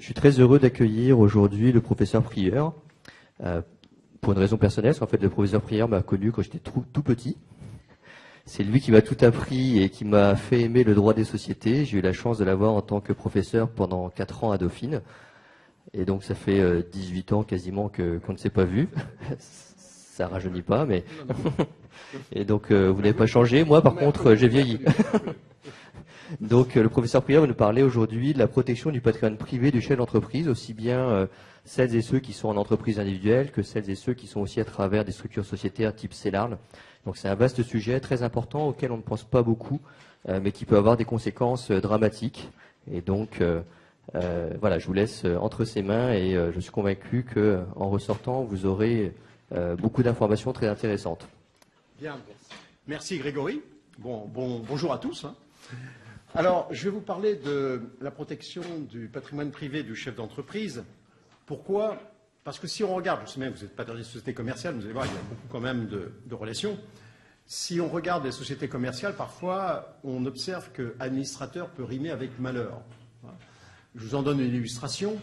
Je suis très heureux d'accueillir aujourd'hui le professeur Prieur, pour une raison personnelle, parce qu'en fait le professeur Prieur m'a connu quand j'étais tout petit. C'est lui qui m'a tout appris et qui m'a fait aimer le droit des sociétés. J'ai eu la chance de l'avoir en tant que professeur pendant 4 ans à Dauphine. Et donc ça fait 18 ans quasiment qu'on ne s'est pas vu. Ça rajeunit pas, mais... Et donc vous n'avez pas changé. Moi par contre j'ai vieilli. Donc le professeur Prieur va nous parler aujourd'hui de la protection du patrimoine privé du chef d'entreprise, aussi bien celles et ceux qui sont en entreprise individuelle que celles et ceux qui sont aussi à travers des structures sociétaires type CELARL. Donc c'est un vaste sujet très important auquel on ne pense pas beaucoup, mais qui peut avoir des conséquences dramatiques. Et donc voilà, je vous laisse entre ses mains et je suis convaincu qu'en ressortant, vous aurez beaucoup d'informations très intéressantes. Bien, merci Grégory. Bonjour à tous. Alors, je vais vous parler de la protection du patrimoine privé du chef d'entreprise. Pourquoi? Parce que si on regarde, je sais même, vous n'êtes pas dans les sociétés commerciales, vous allez voir, il y a beaucoup quand même de relations. Si on regarde les sociétés commerciales, parfois, on observe que administrateur peut rimer avec malheur. Je vous en donne une illustration.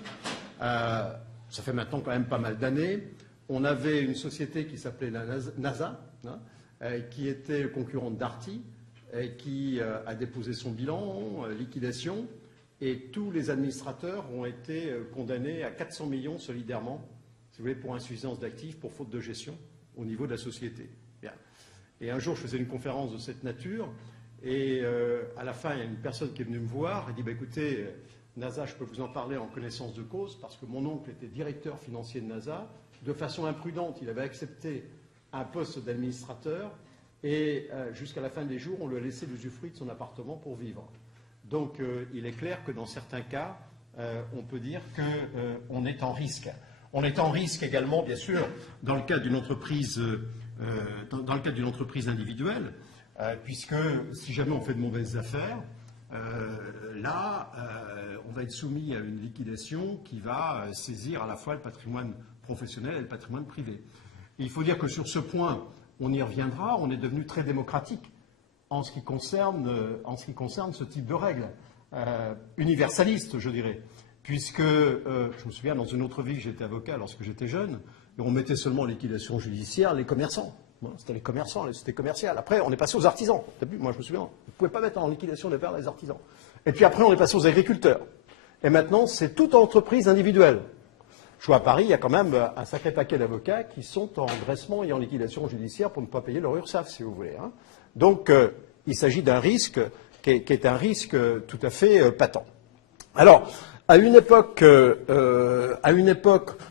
Ça fait maintenant quand même pas mal d'années. On avait une société qui s'appelait la NASA, qui était concurrente d'Arty, qui a déposé son bilan, liquidation, et tous les administrateurs ont été condamnés à 400 millions solidairement, si vous voulez, pour insuffisance d'actifs, pour faute de gestion au niveau de la société. Bien. Et un jour, je faisais une conférence de cette nature, et à la fin, il y a une personne qui est venue me voir et dit écoutez, NASA, je peux vous en parler en connaissance de cause, parce que mon oncle était directeur financier de NASA. De façon imprudente, il avait accepté un poste d'administrateur, et jusqu'à la fin des jours, on lui a laissé l'usufruit de son appartement pour vivre. Donc, il est clair que dans certains cas, on peut dire qu'on est en risque. On est en risque également, bien sûr, dans le cas d'une entreprise, dans le cadre d'une entreprise individuelle, puisque si jamais on fait de mauvaises affaires, là, on va être soumis à une liquidation qui va saisir à la fois le patrimoine professionnel et le patrimoine privé. Et il faut dire que sur ce point, on y reviendra, on est devenu très démocratique en ce qui concerne ce type de règles, universaliste, je dirais, puisque, je me souviens, dans une autre vie, j'étais avocat lorsque j'étais jeune, et on mettait seulement en liquidation judiciaire les commerçants. C'était les commerçants, les sociétés commerciales. Après, on est passé aux artisans. Moi, je me souviens, vous ne pouvez pas mettre en liquidation des pertes les artisans. Et puis après, on est passé aux agriculteurs. Et maintenant, c'est toute entreprise individuelle. Je vois à Paris, il y a quand même un sacré paquet d'avocats qui sont en redressement et en liquidation judiciaire pour ne pas payer leur URSSAF, si vous voulez. Donc, il s'agit d'un risque qui est un risque tout à fait patent. Alors, à une époque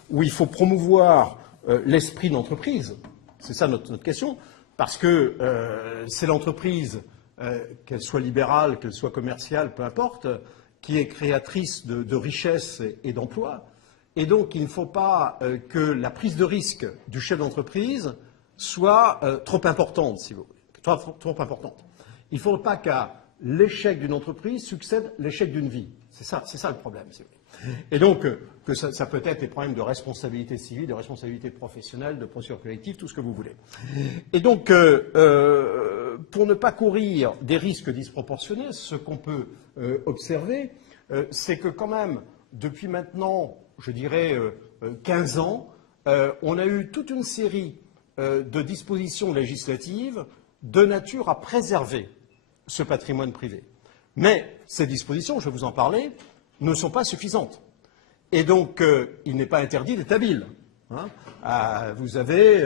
où il faut promouvoir l'esprit d'entreprise, c'est ça notre question, parce que c'est l'entreprise, qu'elle soit libérale, qu'elle soit commerciale, peu importe, qui est créatrice de richesses et d'emplois. Et donc, il ne faut pas que la prise de risque du chef d'entreprise soit trop importante, si vous voulez, trop importante. Il ne faut pas qu'à l'échec d'une entreprise succède l'échec d'une vie. C'est ça le problème, si vous voulez. Et donc, que ça peut être des problèmes de responsabilité civile, de responsabilité professionnelle, de procédure collective, tout ce que vous voulez. Et donc, pour ne pas courir des risques disproportionnés, ce qu'on peut observer, c'est que quand même, depuis maintenant, je dirais 15 ans, on a eu toute une série de dispositions législatives de nature à préserver ce patrimoine privé. Mais ces dispositions, je vais vous en parler, ne sont pas suffisantes. Et donc, il n'est pas interdit d'être habile. Vous avez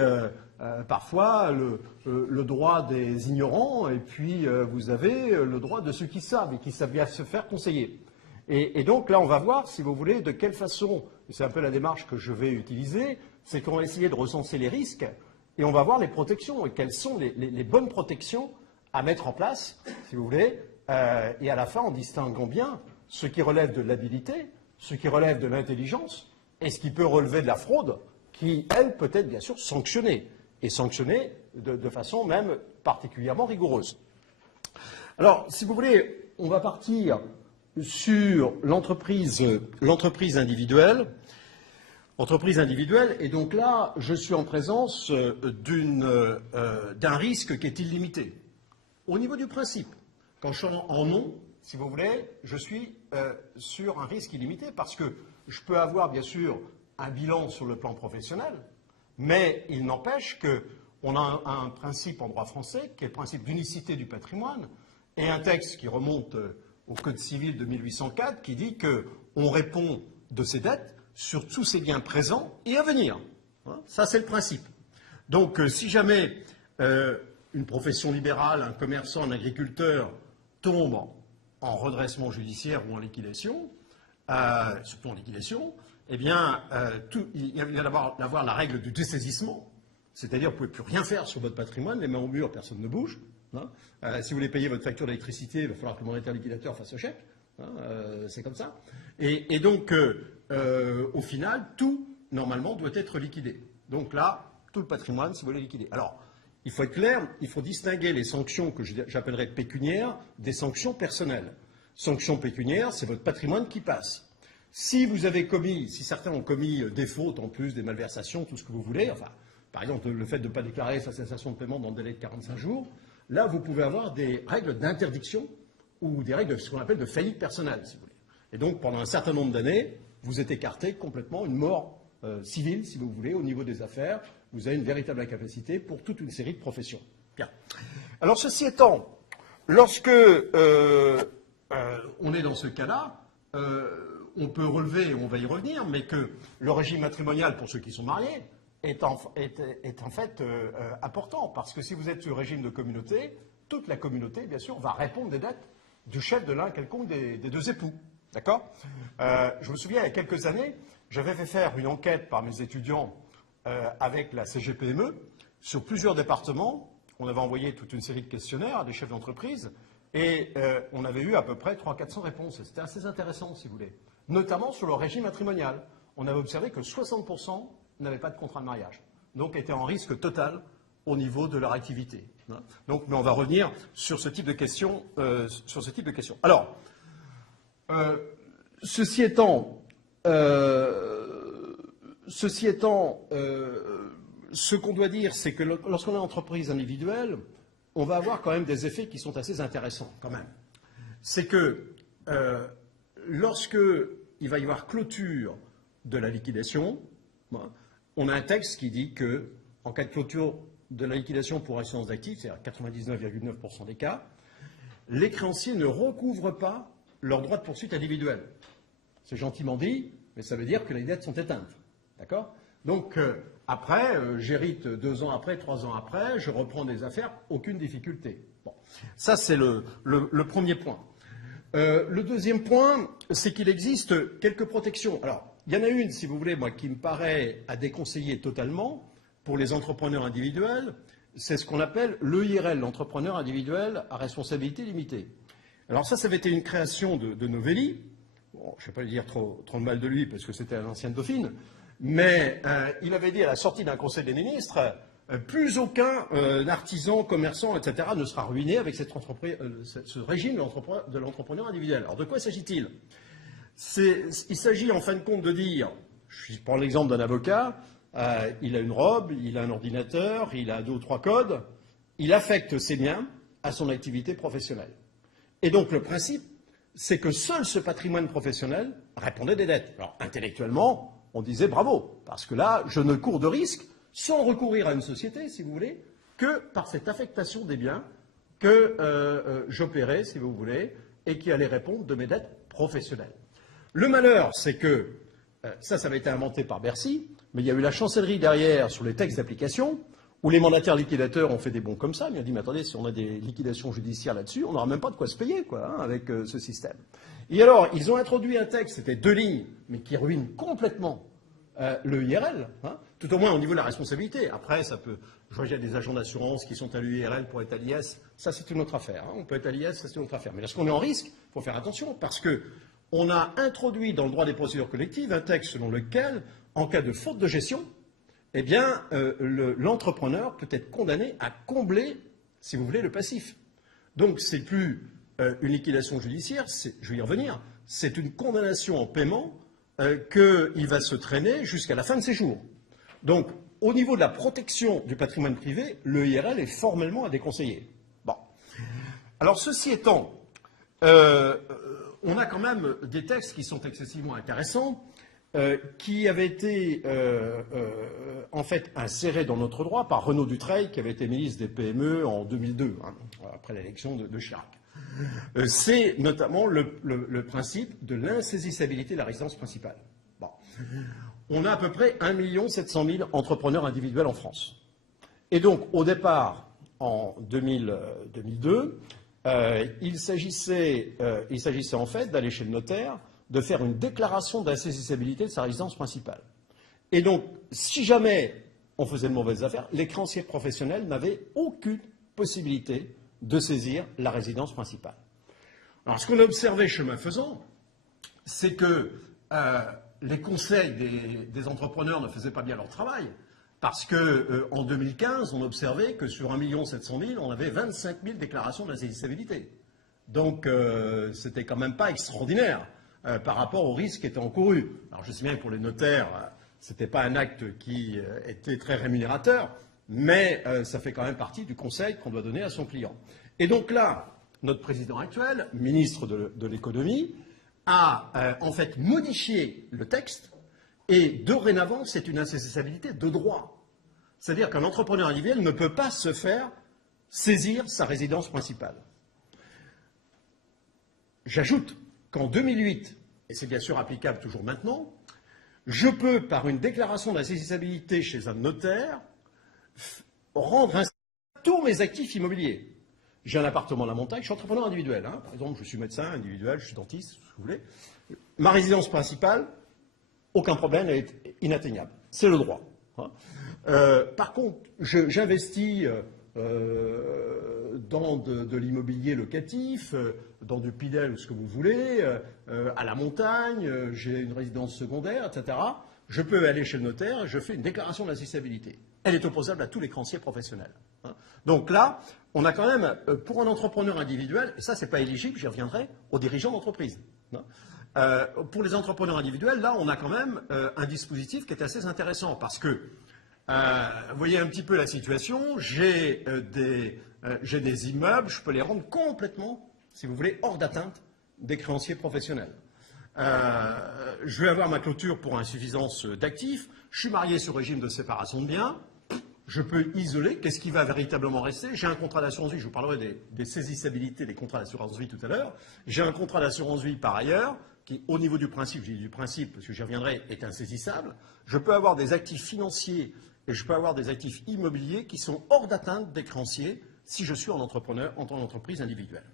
parfois le droit des ignorants, et puis vous avez le droit de ceux qui savent et qui savent bien se faire conseiller. Et donc là, on va voir, si vous voulez, de quelle façon, et c'est un peu la démarche que je vais utiliser, c'est qu'on va essayer de recenser les risques et on va voir les protections et quelles sont les bonnes protections à mettre en place, si vous voulez, et à la fin, en distinguant bien ce qui relève de l'habilité, ce qui relève de l'intelligence et ce qui peut relever de la fraude, qui, elle, peut être bien sûr sanctionnée, et sanctionnée de façon même particulièrement rigoureuse. Alors, si vous voulez, on va partir sur l'entreprise individuelle. Et donc là, je suis en présence d'un risque qui est illimité. Au niveau du principe, quand je suis en nom, si vous voulez, je suis sur un risque illimité parce que je peux avoir, bien sûr, un bilan sur le plan professionnel, mais il n'empêche qu'on a un principe en droit français qui est le principe d'unicité du patrimoine et un texte qui remonte au Code civil de 1804 qui dit qu'on répond de ses dettes sur tous ses biens présents et à venir. Ça, c'est le principe. Donc, si jamais une profession libérale, un commerçant, un agriculteur tombe en redressement judiciaire ou en liquidation, surtout en liquidation, eh bien, il va y avoir la règle du dessaisissement, c'est-à-dire que vous ne pouvez plus rien faire sur votre patrimoine, les mains au mur, personne ne bouge. Si vous voulez payer votre facture d'électricité, il va falloir que le mandataire liquidateur fasse le chèque. C'est comme ça. Et donc, au final, tout, normalement, doit être liquidé. Donc là, tout le patrimoine, si vous voulez liquider. Alors, il faut être clair, il faut distinguer les sanctions que j'appellerais pécuniaires des sanctions personnelles. Sanctions pécuniaires, c'est votre patrimoine qui passe. Si certains ont commis des fautes en plus, des malversations, tout ce que vous voulez, enfin, par exemple, le fait de ne pas déclarer sa cessation de paiement dans le délai de 45 jours, là, vous pouvez avoir des règles d'interdiction ou des règles de ce qu'on appelle de faillite personnelle, si vous voulez. Et donc, pendant un certain nombre d'années, vous êtes écarté complètement, une mort civile, si vous voulez, au niveau des affaires. Vous avez une véritable incapacité pour toute une série de professions. Bien. Alors, ceci étant, lorsque on est dans ce cas-là, on peut relever, et on va y revenir, mais que le régime matrimonial, pour ceux qui sont mariés, est en fait important. Parce que si vous êtes sur le régime de communauté, toute la communauté, bien sûr, va répondre des dettes du chef de l'un quelconque des deux époux. D'accord ? Je me souviens, il y a quelques années, j'avais fait faire une enquête par mes étudiants avec la CGPME sur plusieurs départements. On avait envoyé toute une série de questionnaires à des chefs d'entreprise et on avait eu à peu près 300-400 réponses. C'était assez intéressant, si vous voulez. Notamment sur le régime matrimonial. On avait observé que 60% n'avaient pas de contrat de mariage. Donc étaient en risque total au niveau de leur activité. Donc, mais on va revenir sur ce type de questions. Alors, ceci étant, ce qu'on doit dire, c'est que lorsqu'on est entreprise individuelle, on va avoir quand même des effets qui sont assez intéressants, quand même. C'est que lorsque il va y avoir clôture de la liquidation, on a un texte qui dit que, en cas de clôture de la liquidation pour assurance d'actifs, c'est-à-dire 99,9% des cas, les créanciers ne recouvrent pas leur droit de poursuite individuel. C'est gentiment dit, mais ça veut dire que les dettes sont éteintes. D'accord ? Donc, après, j'hérite 2 ans après, 3 ans après, je reprends des affaires, aucune difficulté. Bon. Ça, c'est le premier point. Le deuxième point, c'est qu'il existe quelques protections. Alors, il y en a une, si vous voulez, moi, qui me paraît à déconseiller totalement pour les entrepreneurs individuels, c'est ce qu'on appelle l'EIRL, l'entrepreneur individuel à responsabilité limitée. Alors ça avait été une création de Novelli. Bon, je ne vais pas lui dire trop de mal de lui parce que c'était un ancien Dauphine, mais il avait dit à la sortie d'un conseil des ministres, plus aucun artisan, commerçant, etc. ne sera ruiné avec ce régime de l'entrepreneur individuel. Alors de quoi s'agit-il ? Il s'agit en fin de compte de dire, je prends l'exemple d'un avocat, il a une robe, il a un ordinateur, il a 2 ou 3 codes, il affecte ses biens à son activité professionnelle. Et donc le principe, c'est que seul ce patrimoine professionnel répondait des dettes. Alors intellectuellement, on disait bravo, parce que là, je ne cours de risque, sans recourir à une société, si vous voulez, que par cette affectation des biens que j'opérais, si vous voulez, et qui allait répondre de mes dettes professionnelles. Le malheur, c'est que, ça avait été inventé par Bercy, mais il y a eu la chancellerie derrière sur les textes d'application, où les mandataires liquidateurs ont fait des bons comme ça. Ils ont dit, mais attendez, si on a des liquidations judiciaires là-dessus, on n'aura même pas de quoi se payer, quoi, avec ce système. Et alors, ils ont introduit un texte, c'était 2 lignes, mais qui ruine complètement le IRL, tout au moins au niveau de la responsabilité. Après, ça peut... Je vois qu'il y a des agents d'assurance qui sont à l'UIRL pour être à l'IS, ça c'est une autre affaire. On peut être à l'IS, ça c'est une autre affaire. Mais lorsqu'on est en risque, il faut faire attention, parce qu'on a introduit dans le droit des procédures collectives un texte selon lequel, en cas de faute de gestion, eh bien, l'entrepreneur peut être condamné à combler, si vous voulez, le passif. Donc, c'est plus une liquidation judiciaire, je vais y revenir, c'est une condamnation en paiement qu'il va se traîner jusqu'à la fin de ses jours. Donc, au niveau de la protection du patrimoine privé, le IRL est formellement à déconseiller. Bon. Alors, ceci étant, on a quand même des textes qui sont excessivement intéressants, qui avaient été en fait insérés dans notre droit par Renaud Dutreil, qui avait été ministre des PME en 2002, hein, après l'élection de Chirac. C'est notamment le principe de l'insaisissabilité de la résidence principale. Bon. On a à peu près 1 700 000 entrepreneurs individuels en France. Et donc, au départ, en 2002, il s'agissait en fait d'aller chez le notaire, de faire une déclaration d'insaisissabilité de sa résidence principale. Et donc, si jamais on faisait de mauvaises affaires, les créanciers professionnels n'avaient aucune possibilité de saisir la résidence principale. Alors, ce qu'on a observé chemin faisant, c'est que les conseils des entrepreneurs ne faisaient pas bien leur travail, parce qu'en 2015, on observait que sur 1 700 000, on avait 25 000 déclarations d'insaisissabilité. Donc, c'était quand même pas extraordinaire par rapport au risque qui était encouru. Alors, je sais bien que pour les notaires, c'était pas un acte qui était très rémunérateur, mais ça fait quand même partie du conseil qu'on doit donner à son client. Et donc là, notre président actuel, ministre de l'économie, a en fait modifié le texte, et dorénavant, c'est une insaisissabilité de droit. C'est-à-dire qu'un entrepreneur individuel ne peut pas se faire saisir sa résidence principale. J'ajoute qu'en 2008, et c'est bien sûr applicable toujours maintenant, je peux, par une déclaration d'insaisissabilité chez un notaire, rendre insaisissable tous mes actifs immobiliers. J'ai un appartement à la montagne, je suis entrepreneur individuel. Hein. Par exemple, je suis médecin individuel, je suis dentiste, ce que vous voulez. Ma résidence principale, aucun problème, elle est inatteignable. C'est le droit. Hein. Par contre, j'investis dans de l'immobilier locatif, dans du PIDEL ou ce que vous voulez, à la montagne, j'ai une résidence secondaire, etc. Je peux aller chez le notaire, je fais une déclaration d'insaisissabilité. Elle est opposable à tous les créanciers professionnels. Hein. Donc là, on a quand même, pour un entrepreneur individuel, et ça, c'est pas éligible, j'y reviendrai, aux dirigeants d'entreprise. Hein. Pour les entrepreneurs individuels, là, on a quand même un dispositif qui est assez intéressant parce que, vous voyez un petit peu la situation, j'ai des immeubles, je peux les rendre complètement, si vous voulez, hors d'atteinte des créanciers professionnels. Je vais avoir ma clôture pour insuffisance d'actifs, je suis marié sur régime de séparation de biens, je peux isoler, qu'est-ce qui va véritablement rester? J'ai un contrat d'assurance vie, je vous parlerai des saisissabilités des contrats d'assurance vie tout à l'heure, j'ai un contrat d'assurance vie par ailleurs, qui au niveau du principe, je dis du principe parce que j'y reviendrai, est insaisissable, je peux avoir des actifs financiers et je peux avoir des actifs immobiliers qui sont hors d'atteinte des créanciers si je suis en entrepreneur, en tant qu'entreprise individuelle.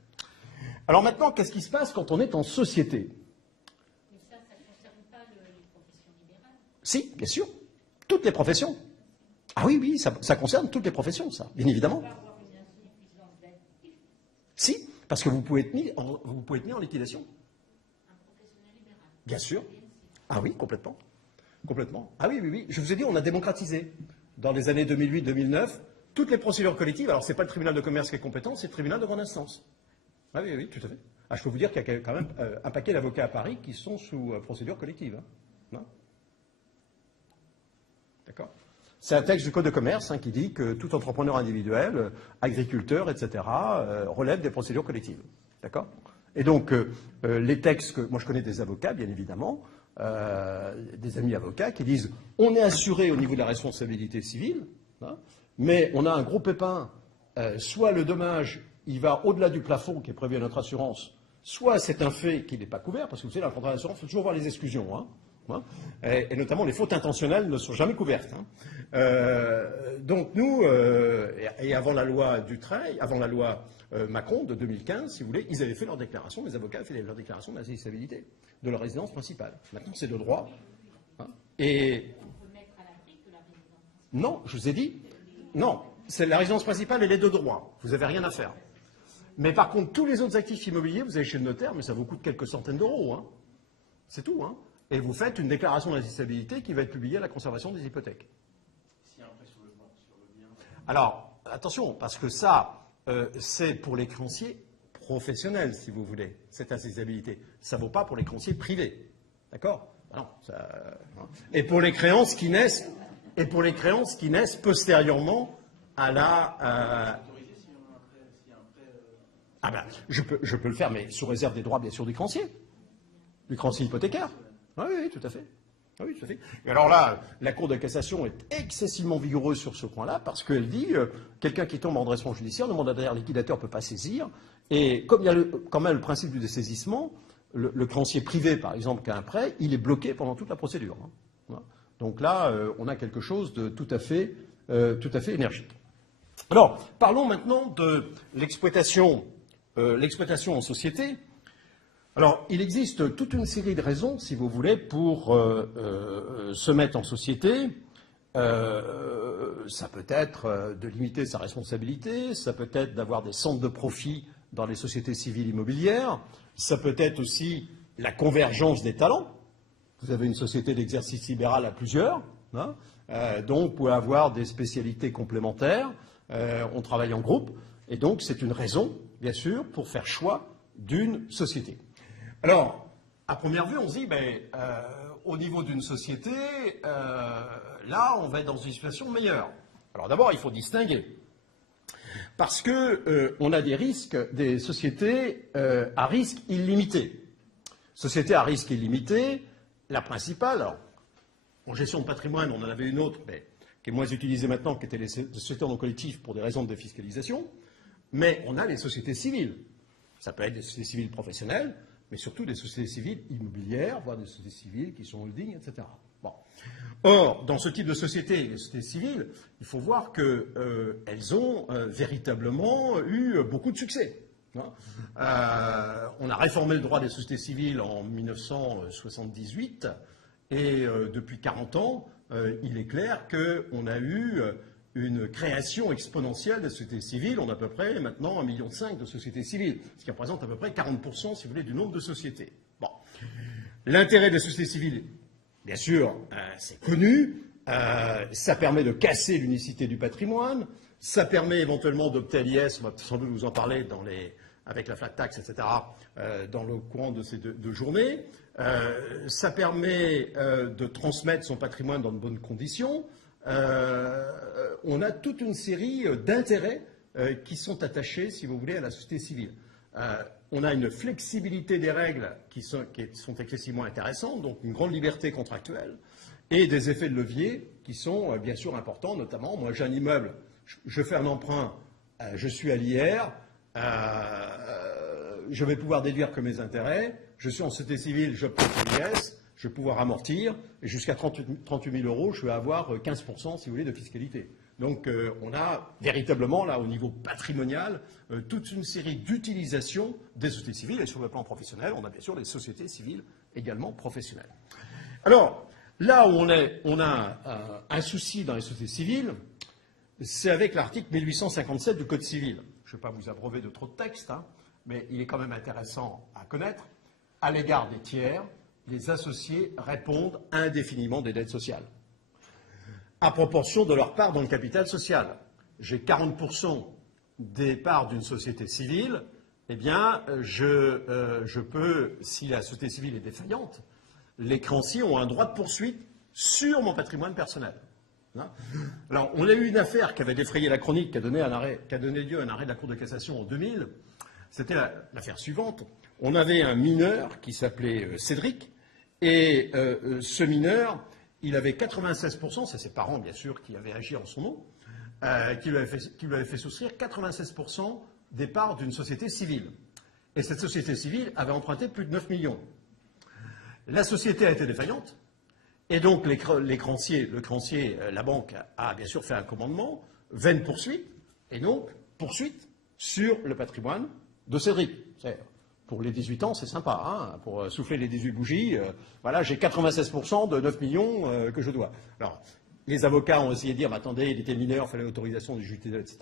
Alors maintenant, qu'est-ce qui se passe quand on est en société? Mais ça ne concerne pas les professions libérales? Si, bien sûr. Toutes les professions. Ah oui, oui, ça concerne toutes les professions, ça, bien évidemment. On va avoir une insuffisance d'actifs. Si, parce que vous pouvez être mis en liquidation. Un professionnel libéral. Bien sûr. Ah oui, complètement. Complètement. Ah oui, oui, oui. Je vous ai dit, on a démocratisé. Dans les années 2008-2009, toutes les procédures collectives, alors ce n'est pas le tribunal de commerce qui est compétent, c'est le tribunal de grande instance. Ah oui, oui, tout à fait. Ah, je peux vous dire qu'il y a quand même un paquet d'avocats à Paris qui sont sous procédure collective. Hein. Non ? D'accord ? C'est un texte du Code de commerce qui dit que tout entrepreneur individuel, agriculteur, etc., relève des procédures collectives. D'accord ? Et donc, les textes que... Moi, je connais des avocats, bien évidemment, des amis avocats qui disent on est assuré au niveau de la responsabilité civile, hein, mais on a un gros pépin, soit le dommage, il va au-delà du plafond qui est prévu à notre assurance, soit c'est un fait qui n'est pas couvert, parce que vous savez, dans le contrat d'assurance, il faut toujours voir les exclusions, hein. Et notamment les fautes intentionnelles ne sont jamais couvertes. Donc nous, et avant la loi Dutreil, avant la loi Macron de 2015, si vous voulez, ils avaient fait leur déclaration, les avocats avaient fait leur déclaration d'insaisissabilité de leur résidence principale. Maintenant, c'est de droit. Hein, et On peut mettre à l'abri que la résidence principale. non, je vous ai dit, non, c'est la résidence principale, elle est de droit. Vous n'avez rien à faire. Mais par contre, tous les autres actifs immobiliers, vous allez chez le notaire, mais ça vous coûte quelques centaines d'euros. Hein. C'est tout. Hein. Et vous faites une déclaration d'insaisissabilité qui va être publiée à la conservation des hypothèques. S'il y a un prêt sur le bien. Alors, attention, parce que ça, c'est pour les créanciers professionnels, si vous voulez, cette insaisissabilité. Ça ne vaut pas pour les créanciers privés. D'accord ? Non, ça, hein. Et pour les créances qui naissent, postérieurement à la... Autorisé s'il y a un prêt Ah ben, je peux le faire, mais sous réserve des droits, bien sûr, du créancier hypothécaire. Ah oui, oui, tout à fait. Ah oui, tout à fait. Et alors là, la Cour de cassation est excessivement vigoureuse sur ce point-là, parce qu'elle dit quelqu'un qui tombe en redressement judiciaire, le mandataire liquidateur ne peut pas saisir, et comme il y a quand même le principe du dessaisissement, le créancier privé, par exemple, qui a un prêt, il est bloqué pendant toute la procédure. Hein. Voilà. Donc là, on a quelque chose de tout à fait énergique. Alors, parlons maintenant de l'exploitation en société. Alors, il existe toute une série de raisons, si vous voulez, pour se mettre en société. Ça peut être de limiter sa responsabilité, ça peut être d'avoir des centres de profit dans les sociétés civiles immobilières, ça peut être aussi la convergence des talents. Vous avez une société d'exercice libéral à plusieurs, hein, donc vous pouvez avoir des spécialités complémentaires, on travaille en groupe, et donc c'est une raison, bien sûr, pour faire choix d'une société. Alors, à première vue, on se dit, au niveau d'une société, là, on va être dans une situation meilleure. Alors d'abord, il faut distinguer. Parce qu'on a des risques, des sociétés à risque illimité. Société à risque illimité, la principale, alors, en gestion de patrimoine, on en avait une autre, mais qui est moins utilisée maintenant, qui étaient les sociétés non collectives pour des raisons de défiscalisation, mais on a les sociétés civiles. Ça peut être des sociétés civiles professionnelles, mais surtout des sociétés civiles immobilières, voire des sociétés civiles qui sont holding, etc. Bon. Or, dans ce type de société, les sociétés civiles, il faut voir qu'elles ont véritablement eu beaucoup de succès. Hein. On a réformé le droit des sociétés civiles en 1978, et depuis 40 ans, il est clair qu'on a eu une création exponentielle des sociétés civiles. On a à peu près maintenant 1,5 million de sociétés civiles, ce qui représente à peu près 40%, si vous voulez, du nombre de sociétés. Bon. L'intérêt des sociétés civiles, bien sûr, c'est connu. Ça permet de casser l'unicité du patrimoine. Ça permet éventuellement d'opter à l'IS. On va sans doute vous en parler avec la flat tax, etc., dans le courant de ces deux journées. Ça permet de transmettre son patrimoine dans de bonnes conditions. On a toute une série d'intérêts qui sont attachés, si vous voulez, à la société civile. On a une flexibilité des règles qui sont excessivement intéressantes, donc une grande liberté contractuelle, et des effets de levier qui sont bien sûr importants, notamment, moi j'ai un immeuble, je fais un emprunt, je suis à l'IR, je vais pouvoir déduire que mes intérêts, je suis en société civile, j'obtiens l'IS, je vais pouvoir amortir, et jusqu'à 38 000 euros, je vais avoir 15%, si vous voulez, de fiscalité. Donc on a véritablement, là, au niveau patrimonial, toute une série d'utilisations des sociétés civiles, et sur le plan professionnel, on a bien sûr les sociétés civiles également professionnelles. Alors, là où on a un souci dans les sociétés civiles, c'est avec l'article 1857 du Code civil. Je ne vais pas vous abreuver de trop de textes, hein, mais il est quand même intéressant à connaître. À l'égard des tiers, les associés répondent indéfiniment des dettes sociales, à proportion de leur part dans le capital social. J'ai 40% des parts d'une société civile, eh bien, je peux, si la société civile est défaillante, les créanciers ont un droit de poursuite sur mon patrimoine personnel. Alors, on a eu une affaire qui avait défrayé la chronique, qui a donné lieu à un arrêt de la Cour de cassation en 2000. C'était l'affaire suivante. On avait un mineur qui s'appelait Cédric, et ce mineur, il avait 96%, c'est ses parents bien sûr qui avaient agi en son nom, qui lui avaient fait souscrire 96% des parts d'une société civile. Et cette société civile avait emprunté plus de 9 millions. La société a été défaillante, et donc le créancier, la banque a bien sûr fait un commandement, vaine poursuite, et donc poursuite sur le patrimoine de Cédric. Pour les 18 ans, c'est sympa, hein, pour souffler les 18 bougies. Voilà, j'ai 96% de 9 millions que je dois. Alors, les avocats ont essayé de dire, attendez, il était mineur, il fallait l'autorisation du juge, etc.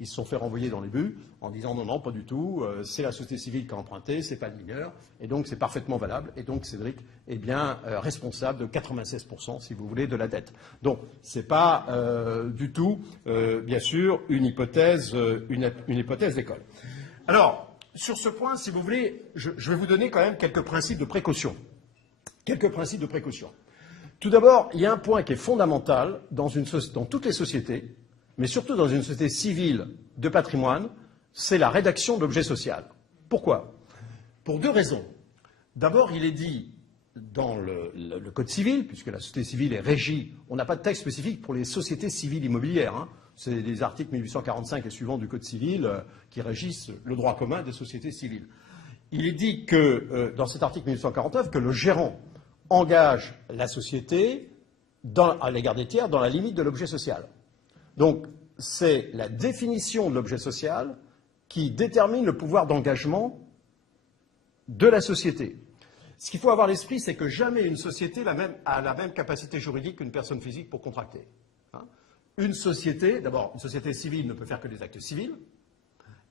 Ils se sont fait renvoyer dans les buts en disant, non, non, pas du tout, c'est la société civile qui a emprunté, c'est pas le mineur, et donc c'est parfaitement valable. Et donc Cédric est bien responsable de 96%, si vous voulez, de la dette. Donc, c'est pas du tout, bien sûr, une hypothèse d'école. Alors, sur ce point, si vous voulez, je vais vous donner quand même quelques principes de précaution. Tout d'abord, il y a un point qui est fondamental dans toutes les sociétés, mais surtout dans une société civile de patrimoine, c'est la rédaction de l'objet social. Pourquoi? Pour deux raisons. D'abord, il est dit dans le Code civil, puisque la société civile est régie, on n'a pas de texte spécifique pour les sociétés civiles immobilières, hein. C'est les articles 1845 et suivants du Code civil qui régissent le droit commun des sociétés civiles. Il est dit que, dans cet article 1849, que le gérant engage la société à l'égard des tiers dans la limite de l'objet social. Donc, c'est la définition de l'objet social qui détermine le pouvoir d'engagement de la société. Ce qu'il faut avoir à l'esprit, c'est que jamais une société a la même capacité juridique qu'une personne physique pour contracter. Hein. Une société, d'abord, une société civile ne peut faire que des actes civils,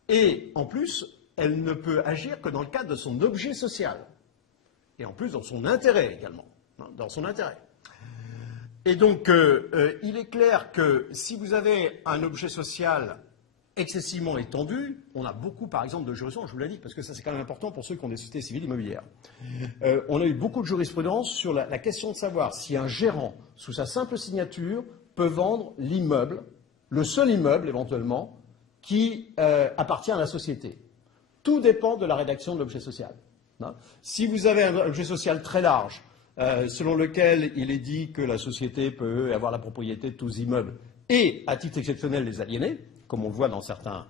et en plus, elle ne peut agir que dans le cadre de son objet social, et en plus dans son intérêt également, hein, dans son intérêt. Et donc, il est clair que si vous avez un objet social excessivement étendu, on a beaucoup, par exemple, de jurisprudence, je vous l'ai dit, parce que ça c'est quand même important pour ceux qui ont des sociétés civiles immobilières. On a eu beaucoup de jurisprudence sur la question de savoir si un gérant, sous sa simple signature, peut vendre l'immeuble, le seul immeuble éventuellement, qui appartient à la société. Tout dépend de la rédaction de l'objet social. Hein. Si vous avez un objet social très large, selon lequel il est dit que la société peut avoir la propriété de tous les immeubles et, à titre exceptionnel, les aliéner, comme on le voit dans certains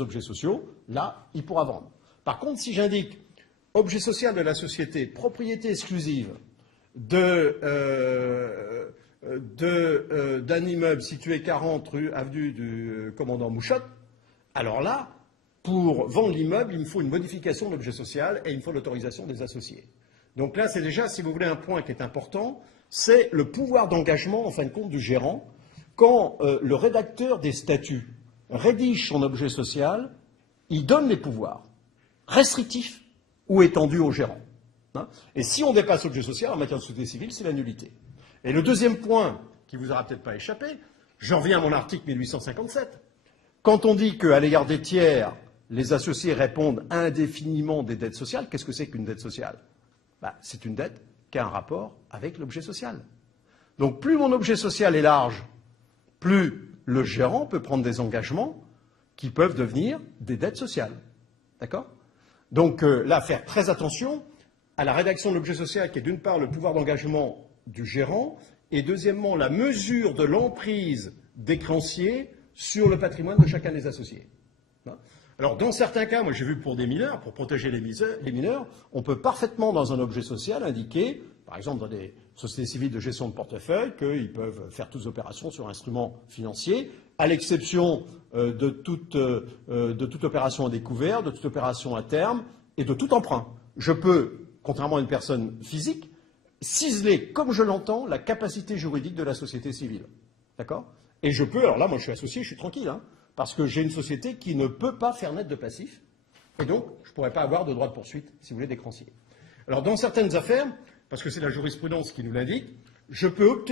objets sociaux, là, il pourra vendre. Par contre, si j'indique objet social de la société, propriété exclusive d'un immeuble situé 40 avenue du commandant Mouchotte, alors là, pour vendre l'immeuble, il me faut une modification de l'objet social et il me faut l'autorisation des associés. Donc là, c'est déjà, si vous voulez, un point qui est important, c'est le pouvoir d'engagement, en fin de compte, du gérant. Quand le rédacteur des statuts rédige son objet social, il donne les pouvoirs, restrictifs ou étendus au gérant. Hein. Et si on dépasse l'objet social en matière de société civile, c'est la nullité. Et le deuxième point, qui vous aura peut-être pas échappé, j'en reviens à mon article 1857. Quand on dit qu'à l'égard des tiers, les associés répondent indéfiniment des dettes sociales, qu'est-ce que c'est qu'une dette sociale? C'est une dette qui a un rapport avec l'objet social. Donc plus mon objet social est large, plus le gérant peut prendre des engagements qui peuvent devenir des dettes sociales. D'accord? Donc là, faire très attention à la rédaction de l'objet social qui est d'une part le pouvoir d'engagement du gérant et deuxièmement la mesure de l'emprise des créanciers sur le patrimoine de chacun des associés. Alors, dans certains cas, moi j'ai vu pour des mineurs, pour protéger les mineurs, on peut parfaitement, dans un objet social, indiquer, par exemple dans des sociétés civiles de gestion de portefeuille, qu'ils peuvent faire toutes opérations sur instruments financiers, à l'exception de toute opération à découvert, de toute opération à terme et de tout emprunt. Je peux, contrairement à une personne physique, ciseler, comme je l'entends, la capacité juridique de la société civile. D'accord? Et je peux, alors là, moi je suis associé, je suis tranquille, hein, parce que j'ai une société qui ne peut pas faire naître de passif, et donc je ne pourrais pas avoir de droit de poursuite, si vous voulez, des créanciers. Alors dans certaines affaires, parce que c'est la jurisprudence qui nous l'indique, je peux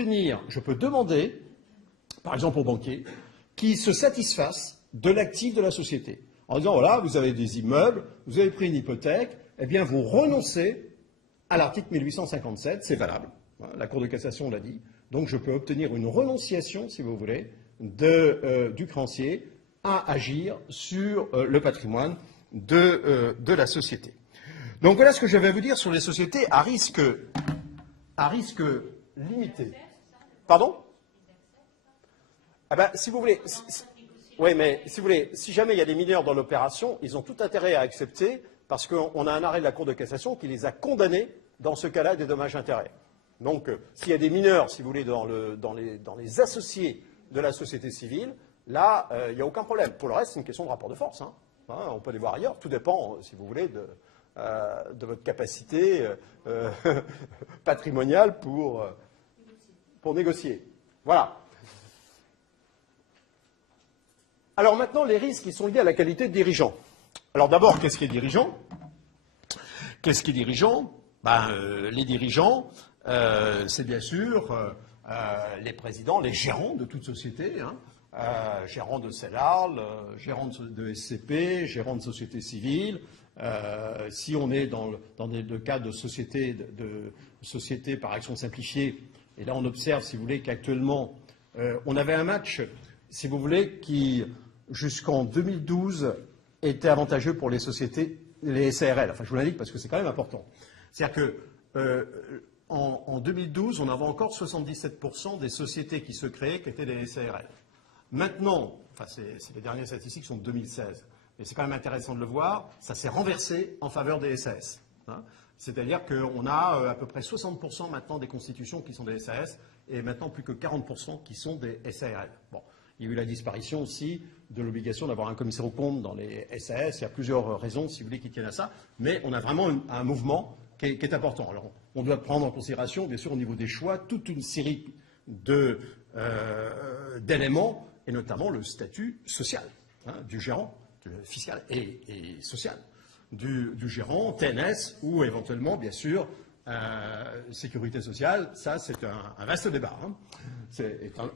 demander, par exemple au banquier, qu'il se satisfasse de l'actif de la société. En disant, voilà, vous avez des immeubles, vous avez pris une hypothèque, eh bien vous renoncez à l'article 1857, c'est valable. La Cour de cassation l'a dit. Donc je peux obtenir une renonciation, si vous voulez, du créancier à agir sur le patrimoine de la société. Donc voilà ce que je vais vous dire sur les sociétés à risque limité. Pardon? Ah ben, si vous voulez, oui, mais si vous voulez, si jamais il y a des mineurs dans l'opération, ils ont tout intérêt à accepter parce qu'on a un arrêt de la Cour de cassation qui les a condamnés dans ce cas-là des dommages-intérêts. Donc, s'il y a des mineurs, si vous voulez, dans les associés de la société civile, là, il n'y a aucun problème. Pour le reste, c'est une question de rapport de force. Hein. On peut les voir ailleurs. Tout dépend, si vous voulez, de votre capacité patrimoniale pour négocier. Voilà. Alors maintenant, les risques qui sont liés à la qualité de dirigeant. Alors d'abord, qu'est-ce qui est dirigeant? Qu'est-ce qui est dirigeant? Les dirigeants, c'est bien sûr les présidents, les gérants de toute société, hein, gérants de CELARL, gérants de SCP, gérants de société civile. Si on est dans le cas de société par action simplifiée, et là on observe, si vous voulez, qu'actuellement, on avait un match, si vous voulez, qui, jusqu'en 2012, était avantageux pour les sociétés, les SARL. Enfin, je vous l'indique parce que c'est quand même important. C'est-à-dire que en 2012, on avait encore 77% des sociétés qui se créaient qui étaient des SARL. Maintenant, enfin, les dernières statistiques sont de 2016, mais c'est quand même intéressant de le voir, ça s'est renversé en faveur des SAS. Hein. C'est-à-dire qu'on a à peu près 60% maintenant des constitutions qui sont des SAS et maintenant plus que 40% qui sont des SARL. Bon. Il y a eu la disparition aussi de l'obligation d'avoir un commissaire aux comptes dans les SAS. Il y a plusieurs raisons, si vous voulez, qui tiennent à ça. Mais on a vraiment un mouvement qui est important. Alors, on doit prendre en considération, bien sûr, au niveau des choix, toute une série d'éléments, et notamment le statut social du gérant, fiscal et social, du gérant, TNS, ou éventuellement, bien sûr, sécurité sociale. Ça, c'est un vaste débat. Hein.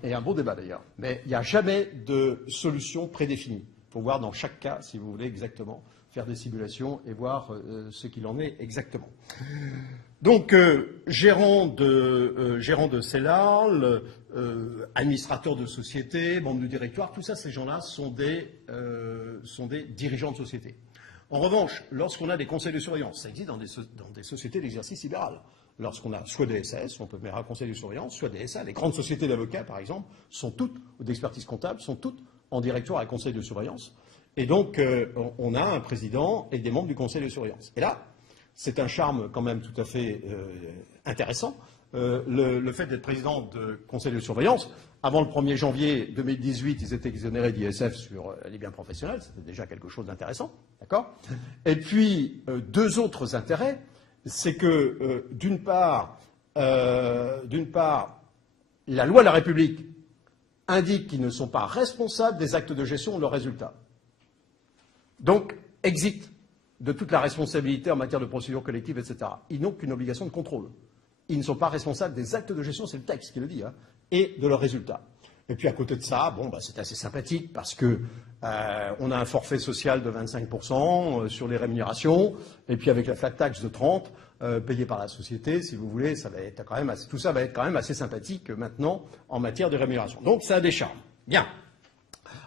Et un beau débat, d'ailleurs. Mais il n'y a jamais de solution prédéfinie. Il faut voir dans chaque cas, si vous voulez, exactement, faire des simulations et voir ce qu'il en est exactement. Donc, gérant de CELARL, administrateur de société, membre du directoire, tout ça, ces gens-là sont des dirigeants de société. En revanche, lorsqu'on a des conseils de surveillance, ça existe dans des sociétés d'exercice libéral. Lorsqu'on a soit des SAS, on peut mettre un conseil de surveillance, soit des SA. Les grandes sociétés d'avocats, par exemple, sont toutes, ou d'expertise comptable, sont toutes en directoire à conseil de surveillance. Et donc, on a un président et des membres du conseil de surveillance. Et là, c'est un charme quand même tout à fait intéressant. Le fait d'être président de conseil de surveillance, avant le 1er janvier 2018, ils étaient exonérés d'ISF sur les biens professionnels, c'était déjà quelque chose d'intéressant, d'accord? Et puis, deux autres intérêts, c'est que, d'une part, la loi de la République indique qu'ils ne sont pas responsables des actes de gestion ou de leurs résultats. Donc, exit de toute la responsabilité en matière de procédure collective, etc. Ils n'ont qu'une obligation de contrôle. Ils ne sont pas responsables des actes de gestion, c'est le texte qui le dit, hein, et de leurs résultats. Et puis à côté de ça, bon, c'est assez sympathique parce que on a un forfait social de 25% sur les rémunérations, et puis avec la flat tax de 30% payée par la société, si vous voulez, ça va être quand même tout ça va être quand même assez sympathique maintenant en matière de rémunération. Donc ça a des charmes. Bien.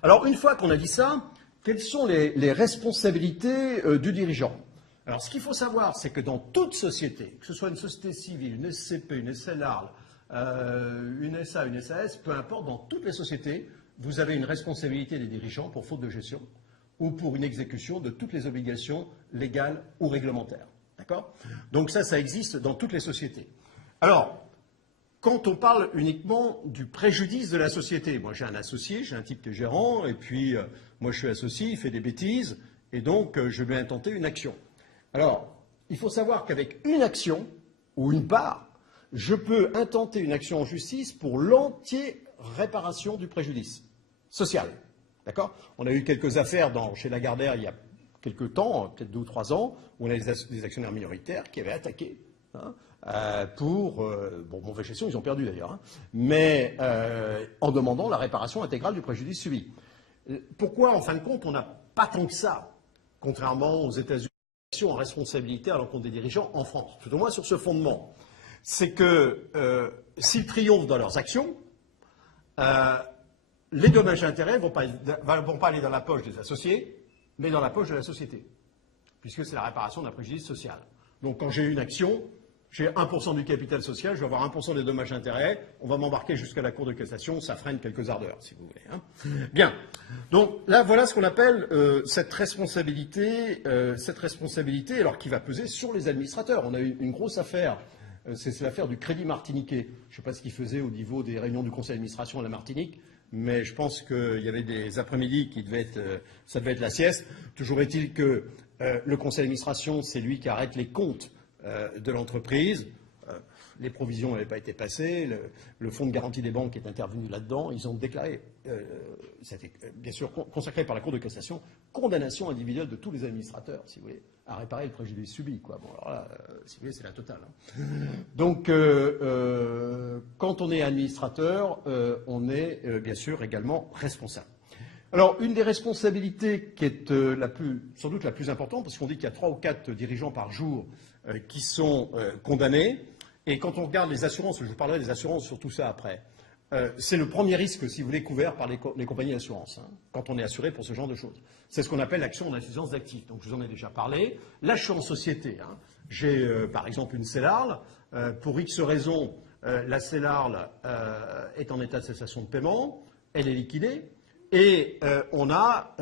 Alors une fois qu'on a dit ça, quelles sont les responsabilités du dirigeant? Alors, ce qu'il faut savoir, c'est que dans toute société, que ce soit une société civile, une SCP, une SLARL, une SA, une SAS, peu importe, dans toutes les sociétés, vous avez une responsabilité des dirigeants pour faute de gestion ou pour une exécution de toutes les obligations légales ou réglementaires. D'accord? Donc ça existe dans toutes les sociétés. Alors, quand on parle uniquement du préjudice de la société, moi j'ai un associé, j'ai un type qui est gérant, et puis moi je suis associé, il fait des bêtises, et donc je vais intenter une action. Alors, il faut savoir qu'avec une action, ou une part, je peux intenter une action en justice pour l'entière réparation du préjudice social. D'accord? On a eu quelques affaires chez Lagardère il y a quelques temps, peut-être 2 ou 3 ans, où on a des actionnaires minoritaires qui avaient attaqué pour mauvaise gestion, ils ont perdu d'ailleurs, hein, mais en demandant la réparation intégrale du préjudice subi. Pourquoi, en fin de compte, on n'a pas tant que ça, contrairement aux États-Unis, en responsabilité à l'encontre des dirigeants en France, tout au moins sur ce fondement, c'est que s'ils triomphent dans leurs actions, les dommages et intérêts ne vont pas aller dans la poche des associés, mais dans la poche de la société, puisque c'est la réparation d'un préjudice social. Donc quand j'ai une action, j'ai 1% du capital social, je vais avoir 1% des dommages et intérêts, on va m'embarquer jusqu'à la Cour de cassation, ça freine quelques ardeurs, si vous voulez. Hein. Bien. Donc là, voilà ce qu'on appelle cette responsabilité, alors qui va peser sur les administrateurs. On a eu une grosse affaire, c'est l'affaire du Crédit Martiniquais. Je ne sais pas ce qu'ils faisaient au niveau des réunions du conseil d'administration à la Martinique, mais je pense qu'il y avait des après-midi qui ça devait être la sieste. Toujours est-il que le conseil d'administration, c'est lui qui arrête les comptes de l'entreprise. Les provisions n'avaient pas été passées, le fonds de garantie des banques est intervenu là-dedans, ils ont déclaré, c'était bien sûr consacré par la Cour de cassation, condamnation individuelle de tous les administrateurs, si vous voulez, à réparer le préjudice subi, quoi. Bon, alors là, si vous voulez, c'est la totale. Hein. Donc, quand on est administrateur, on est bien sûr également responsable. Alors, une des responsabilités qui est sans doute la plus importante, parce qu'on dit qu'il y a 3 ou 4 dirigeants par jour qui sont condamnés, et quand on regarde les assurances, je vous parlerai des assurances sur tout ça après, c'est le premier risque, si vous voulez, couvert par les compagnies d'assurance, hein, quand on est assuré pour ce genre de choses. C'est ce qu'on appelle l'action en insuffisance d'actifs. Donc je vous en ai déjà parlé. Là, je suis en société. Hein. J'ai, par exemple, une CELARL. Pour X raisons, la CELARL est en état de cessation de paiement. Elle est liquidée. Et on a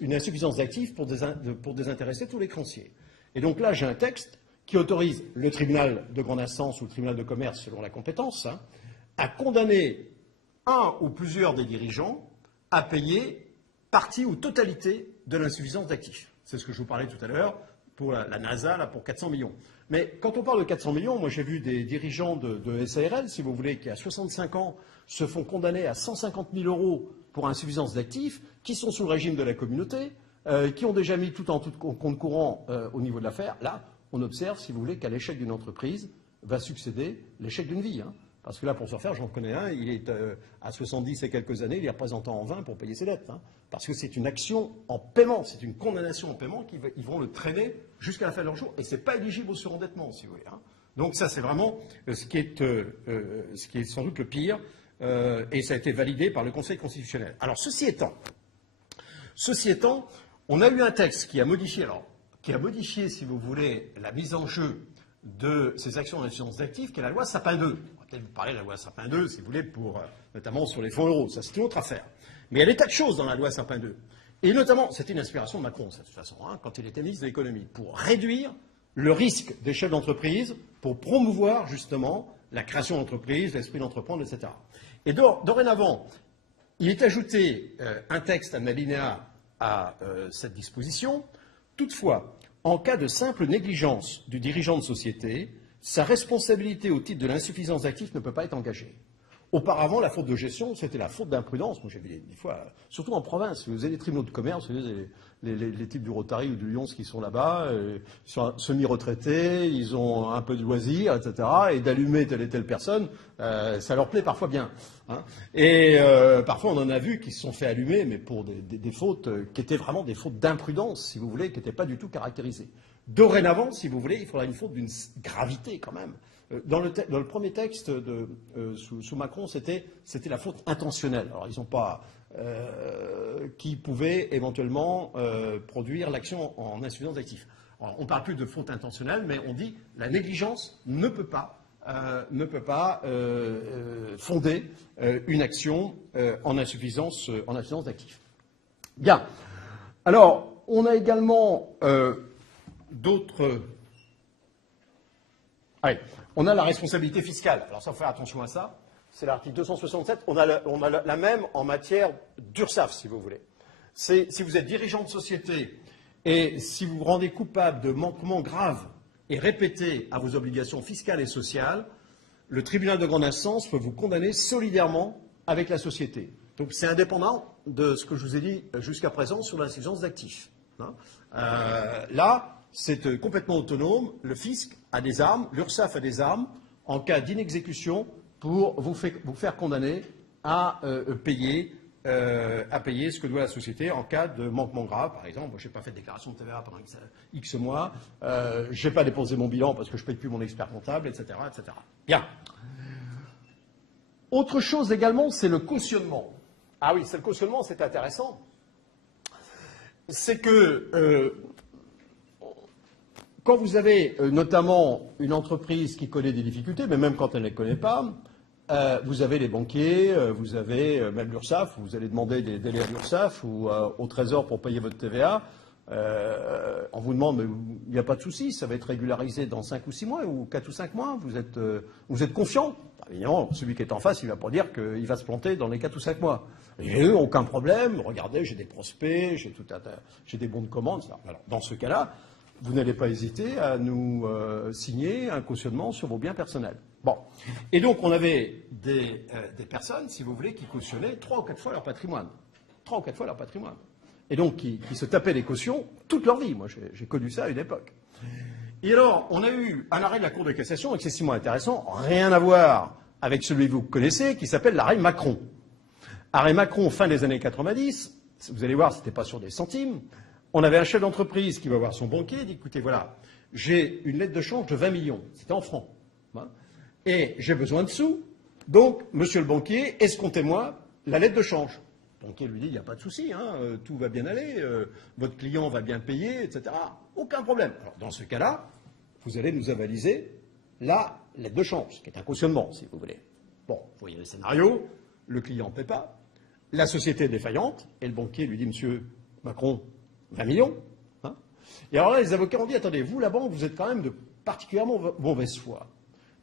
une insuffisance d'actifs pour désintéresser tous les créanciers. Et donc là, j'ai un texte qui autorise le tribunal de grande instance ou le tribunal de commerce, selon la compétence, hein, à condamner un ou plusieurs des dirigeants à payer partie ou totalité de l'insuffisance d'actifs. C'est ce que je vous parlais tout à l'heure pour la NASA, là, pour 400 millions. Mais quand on parle de 400 millions, moi j'ai vu des dirigeants de SARL, si vous voulez, qui à 65 ans se font condamner à 150 000 € pour insuffisance d'actifs, qui sont sous le régime de la communauté, qui ont déjà mis tout en compte courant au niveau de l'affaire. Là, on observe, si vous voulez, qu'à l'échec d'une entreprise va succéder l'échec d'une vie. Hein. Parce que là, pour ce faire, j'en connais un, il est à 70 et quelques années, il est représentant en 20 pour payer ses dettes. Hein. Parce que c'est une action en paiement, c'est une condamnation en paiement ils vont le traîner jusqu'à la fin de leur jour. Et ce n'est pas éligible au surendettement, si vous voulez. Hein. Donc ça, c'est vraiment ce qui est sans doute le pire. Et ça a été validé par le Conseil constitutionnel. Alors, ceci étant, on a eu un texte qui a modifié, si vous voulez, la mise en jeu de ces actions d'insuffisance d'actifs, qui est la loi Sapin 2. On va peut-être vous parler de la loi Sapin 2, si vous voulez, notamment sur les fonds euros. Ça, c'est une autre affaire. Mais il y a des tas de choses dans la loi Sapin 2. Et notamment, c'était une inspiration de Macron, de toute façon, hein, quand il était ministre de l'économie, pour réduire le risque des chefs d'entreprise, pour promouvoir, justement, la création d'entreprise, l'esprit d'entreprendre, etc. Et dorénavant, il est ajouté un texte, un alinéa à cette disposition. Toutefois, en cas de simple négligence du dirigeant de société, sa responsabilité au titre de l'insuffisance d'actifs ne peut pas être engagée. Auparavant, la faute de gestion, c'était la faute d'imprudence. Moi, j'ai vu des fois, surtout en province, vous avez les tribunaux de commerce, vous avez les types du Rotary ou du Lyons qui sont là-bas, ils sont semi-retraités, ils ont un peu de loisirs, etc. Et d'allumer telle et telle personne, ça leur plaît parfois bien. Hein. Et parfois, on en a vu qui se sont fait allumer, mais pour des fautes qui étaient vraiment des fautes d'imprudence, si vous voulez, qui n'étaient pas du tout caractérisées. Dorénavant, si vous voulez, il faudra une faute d'une gravité quand même. Dans le premier texte sous Macron, c'était la faute intentionnelle. Alors, ils n'ont pas qui pouvait éventuellement produire l'action en insuffisance d'actifs. On ne parle plus de faute intentionnelle, mais on dit la négligence ne peut pas fonder une action en insuffisance d'actifs. Bien. Alors, on a également d'autres. Allez, on a la responsabilité fiscale. Alors ça, il faut faire attention à ça. C'est l'article 267. On a la même en matière d'URSSAF, si vous voulez. Si vous êtes dirigeant de société et si vous vous rendez coupable de manquements graves et répétés à vos obligations fiscales et sociales, le tribunal de grande instance peut vous condamner solidairement avec la société. Donc c'est indépendant de ce que je vous ai dit jusqu'à présent sur l'insuffisance d'actifs. Hein. Là, c'est complètement autonome. Le fisc a des armes, l'URSSAF a des armes en cas d'inexécution pour vous faire condamner à payer ce que doit la société en cas de manquement grave. Par exemple, moi, je n'ai pas fait de déclaration de TVA pendant X mois, je n'ai pas déposé mon bilan parce que je ne paye plus mon expert comptable, etc., etc. Bien. Autre chose également, c'est le cautionnement. Ah oui, c'est le cautionnement, c'est intéressant. C'est que quand vous avez notamment une entreprise qui connaît des difficultés, mais même quand elle ne les connaît pas, vous avez les banquiers, vous avez même l'URSSAF, vous allez demander des délais à l'URSSAF ou au Trésor pour payer votre TVA. On vous demande, mais il n'y a pas de souci, ça va être régularisé dans 5 ou 6 mois ou 4 ou 5 mois, vous êtes confiant. Évidemment, celui qui est en face, il ne va pas dire qu'il va se planter dans les 4 ou 5 mois. Et eux, aucun problème, regardez, j'ai des prospects, j'ai des bons de commande, etc. Alors, dans ce cas-là, vous n'allez pas hésiter à nous signer un cautionnement sur vos biens personnels. Bon. Et donc, on avait des personnes, si vous voulez, qui cautionnaient 3 ou 4 fois leur patrimoine. 3 ou 4 fois leur patrimoine. Et donc, qui se tapaient des cautions toute leur vie. Moi, j'ai connu ça à une époque. Et alors, on a eu un arrêt de la Cour de cassation excessivement intéressant, rien à voir avec celui que vous connaissez, qui s'appelle l'arrêt Macron. Arrêt Macron, fin des années 90, vous allez voir, ce n'était pas sur des centimes. On avait un chef d'entreprise qui va voir son banquier et dit, écoutez, voilà, j'ai une lettre de change de 20 millions. C'était en francs. Hein, et j'ai besoin de sous. Donc, monsieur le banquier, escomptez-moi la lettre de change. Le banquier lui dit, il n'y a pas de souci, hein, tout va bien aller, votre client va bien payer, etc. Aucun problème. Alors, dans ce cas-là, vous allez nous avaliser la lettre de change, qui est un cautionnement, si vous voulez. Bon, vous voyez le scénario, le client ne paie pas, la société est défaillante, et le banquier lui dit, monsieur Macron, 20 millions. Hein. Et alors là, les avocats ont dit, attendez, vous, la banque, vous êtes quand même de particulièrement mauvaise foi.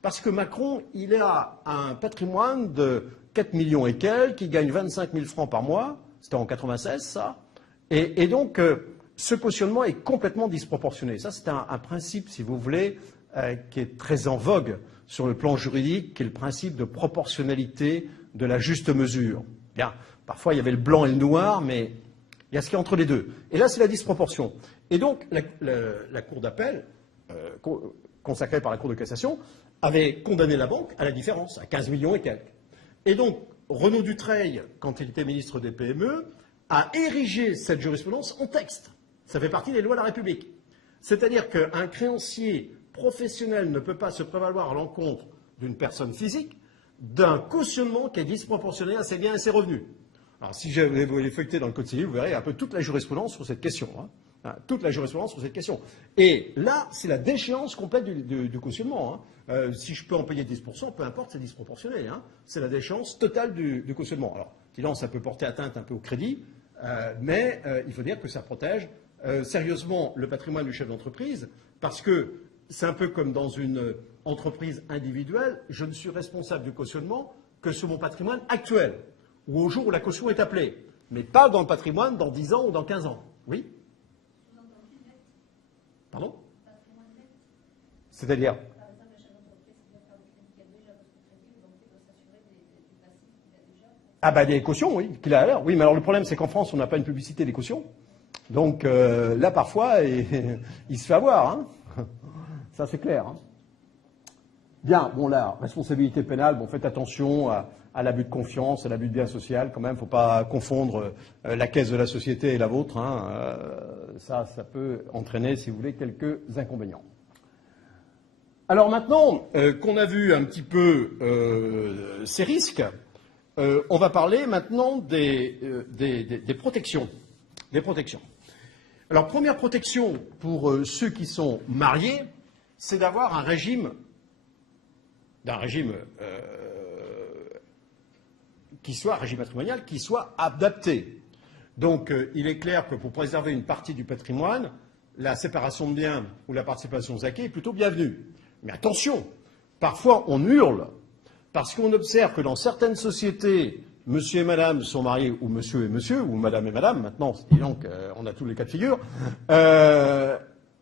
Parce que Macron, il a un patrimoine de 4 millions et quelques, il gagne 25 000 francs par mois, c'était en 96 ça, et donc ce cautionnement est complètement disproportionné. Ça c'est un principe, si vous voulez, qui est très en vogue sur le plan juridique, qui est le principe de proportionnalité de la juste mesure. Bien, parfois il y avait le blanc et le noir, mais il y a ce qui est entre les deux. Et là c'est la disproportion. Et donc la Cour d'appel, consacrée par la Cour de cassation, avait condamné la banque à la différence, à 15 millions et quelques. Et donc, Renaud Dutreil, quand il était ministre des PME, a érigé cette jurisprudence en texte. Ça fait partie des lois de la République. C'est-à-dire qu'un créancier professionnel ne peut pas se prévaloir à l'encontre d'une personne physique d'un cautionnement qui est disproportionné à ses biens et ses revenus. Alors, si vous les feuilletez dans le Code civil, vous verrez un peu toute la jurisprudence sur cette question. Toute la jurisprudence sur cette question. Et là, c'est la déchéance complète du cautionnement. Si je peux en payer 10%, peu importe, c'est disproportionné. C'est la déchéance totale du cautionnement. Alors, évidemment, ça peut porter atteinte un peu au crédit, mais il faut dire que ça protège sérieusement le patrimoine du chef d'entreprise, parce que c'est un peu comme dans une entreprise individuelle, je ne suis responsable du cautionnement que sur mon patrimoine actuel, ou au jour où la caution est appelée, mais pas dans le patrimoine dans 10 ans ou dans 15 ans. Oui ? Pardon ? C'est-à-dire ? Ah ben des cautions, oui, qu'il a à l'heure. Oui, mais alors le problème, c'est qu'en France, on n'a pas une publicité des cautions. Donc là, parfois, il se fait avoir. Hein. Ça, c'est clair. Hein. Bien, bon là, responsabilité pénale, bon, faites attention à l'abus de confiance, à l'abus de bien social, quand même, il ne faut pas confondre la caisse de la société et la vôtre. Hein. Ça peut entraîner, si vous voulez, quelques inconvénients. Alors maintenant qu'on a vu un petit peu ces risques, on va parler maintenant des protections. Des protections. Alors, première protection pour ceux qui sont mariés, c'est d'avoir un régime qui soit un régime matrimonial qui soit adapté. Donc, il est clair que pour préserver une partie du patrimoine, la séparation de biens ou la participation aux acquis est plutôt bienvenue. Mais attention, parfois on hurle parce qu'on observe que dans certaines sociétés, monsieur et madame sont mariés, ou monsieur et monsieur, ou madame et madame, maintenant, donc on a tous les cas de figure,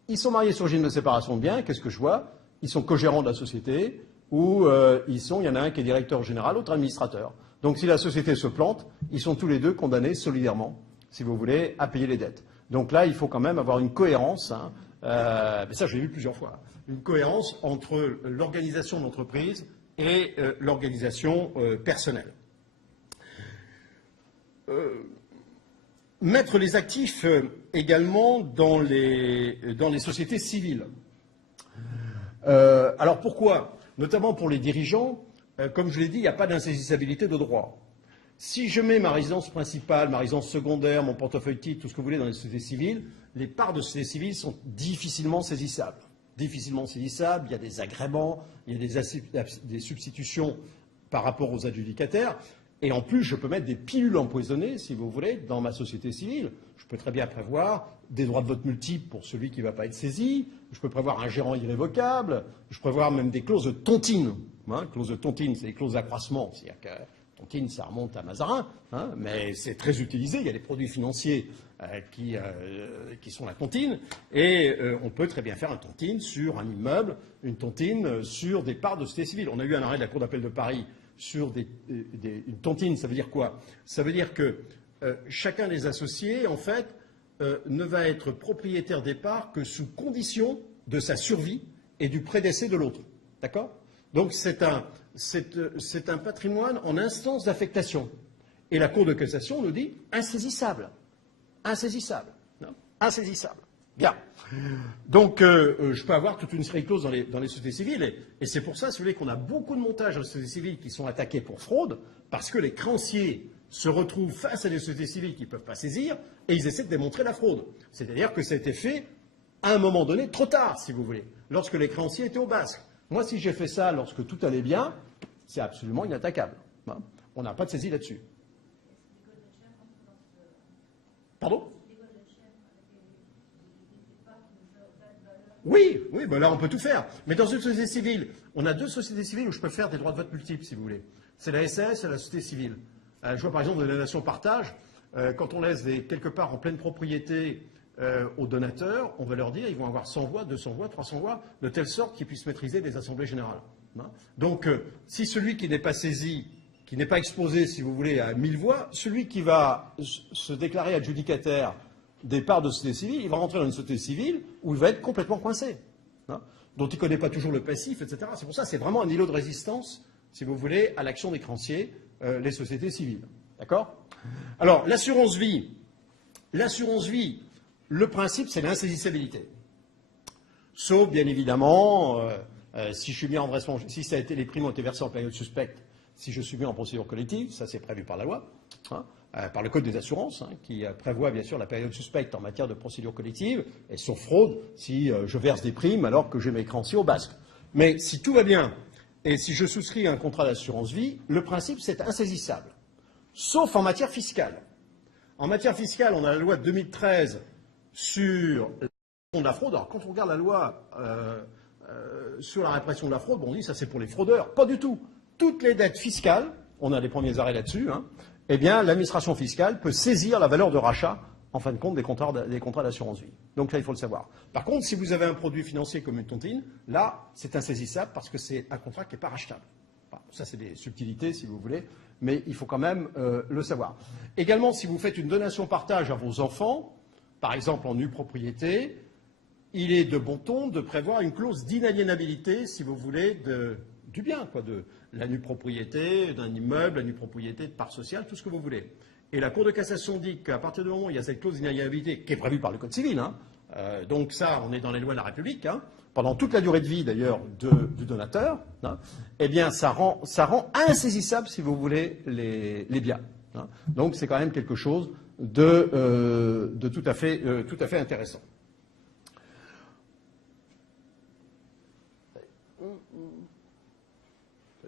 ils sont mariés sur le régime de séparation de biens, qu'est-ce que je vois ? Ils sont co-gérants de la société, ou il y en a un qui est directeur général, l'autre administrateur. Donc si la société se plante, ils sont tous les deux condamnés solidairement, si vous voulez, à payer les dettes. Donc là, il faut quand même avoir une cohérence, mais ça je l'ai vu plusieurs fois, une cohérence entre l'organisation de l'entreprise et l'organisation personnelle. Mettre les actifs également dans les sociétés civiles. Alors pourquoi ? Notamment pour les dirigeants, comme je l'ai dit, il n'y a pas d'insaisissabilité de droit. Si je mets ma résidence principale, ma résidence secondaire, mon portefeuille titre, tout ce que vous voulez dans les sociétés civiles, les parts de sociétés civiles sont difficilement saisissables. Difficilement saisissables, il y a des agréments, il y a des substitutions par rapport aux adjudicataires. Et en plus, je peux mettre des pilules empoisonnées, si vous voulez, dans ma société civile. Je peux très bien prévoir des droits de vote multiples pour celui qui ne va pas être saisi. Je peux prévoir un gérant irrévocable. Je peux prévoir même des clauses de tontine. Clauses de tontine, c'est des clauses d'accroissement. C'est-à-dire que tontine, ça remonte à Mazarin, mais c'est très utilisé. Il y a des produits financiers qui sont la tontine. Et on peut très bien faire un tontine sur un immeuble, une tontine sur des parts de société civile. On a eu un arrêt de la Cour d'appel de Paris sur une tontine. Ça veut dire quoi ? Ça veut dire que chacun des associés, en fait, ne va être propriétaire des parts que sous condition de sa survie et du prédécès de l'autre. D'accord ? Donc c'est un patrimoine en instance d'affectation. Et la Cour de cassation nous dit insaisissable. Insaisissable. Non ? Insaisissable. Bien. Donc, je peux avoir toute une série de clauses dans les sociétés civiles, et c'est pour ça, si vous voulez, qu'on a beaucoup de montages dans les sociétés civiles qui sont attaqués pour fraude, parce que les créanciers se retrouvent face à des sociétés civiles qu'ils ne peuvent pas saisir, et ils essaient de démontrer la fraude. C'est-à-dire que ça a été fait à un moment donné, trop tard, si vous voulez, lorsque les créanciers étaient au basque. Moi, si j'ai fait ça lorsque tout allait bien, c'est absolument inattaquable. Hein. On n'a pas de saisie là-dessus. Pardon ? Oui, ben là on peut tout faire. Mais dans une société civile, on a deux sociétés civiles où je peux faire des droits de vote multiples, si vous voulez. C'est la SAS et la société civile. Je vois par exemple de la nation partage, quand on laisse quelque part en pleine propriété aux donateurs, on va leur dire ils vont avoir 100 voix, 200 voix, 300 voix, de telle sorte qu'ils puissent maîtriser des assemblées générales. Hein. Donc, si celui qui n'est pas saisi, qui n'est pas exposé, si vous voulez, à 1000 voix, celui qui va se déclarer adjudicataire des parts de société civile, il va rentrer dans une société civile où il va être complètement coincé, hein, dont il ne connaît pas toujours le passif, etc. C'est pour ça que c'est vraiment un îlot de résistance, si vous voulez, à l'action des créanciers, les sociétés civiles. D'accord ? Alors, l'assurance vie, le principe, c'est l'insaisissabilité. Sauf, bien évidemment, si je suis mis en responsabilité, si ça a été, les primes ont été versées en période suspecte, si je suis mis en procédure collective, ça c'est prévu par la loi, hein, par le Code des assurances, hein, qui prévoit bien sûr la période suspecte en matière de procédure collective, et sauf fraude, si je verse des primes alors que j'ai mes créanciers au basque. Mais si tout va bien, et si je souscris un contrat d'assurance vie, le principe c'est insaisissable, sauf en matière fiscale. En matière fiscale, on a la loi de 2013 sur la répression de la fraude. Alors quand on regarde la loi sur la répression de la fraude, on dit ça c'est pour les fraudeurs. Pas du tout. Toutes les dettes fiscales, on a les premiers arrêts là-dessus, hein, eh bien l'administration fiscale peut saisir la valeur de rachat, en fin de compte, des contrats d'assurance vie. Donc là, il faut le savoir. Par contre, si vous avez un produit financier comme une tontine, là, c'est insaisissable parce que c'est un contrat qui n'est pas rachetable. Enfin, ça, c'est des subtilités, si vous voulez, mais il faut quand même le savoir. Également, si vous faites une donation-partage à vos enfants, par exemple en nue propriété, il est de bon ton de prévoir une clause d'inaliénabilité, si vous voulez, du bien, quoi, de la nue propriété, d'un immeuble, la nue propriété de part sociale, tout ce que vous voulez. Et la Cour de cassation dit qu'à partir du moment où il y a cette clause d'inaliénabilité, qui est prévue par le Code civil, hein, donc ça, on est dans les lois de la République, hein, pendant toute la durée de vie d'ailleurs du donateur, hein, eh bien ça rend insaisissable, si vous voulez, les biens. Hein. Donc c'est quand même quelque chose de tout à fait intéressant.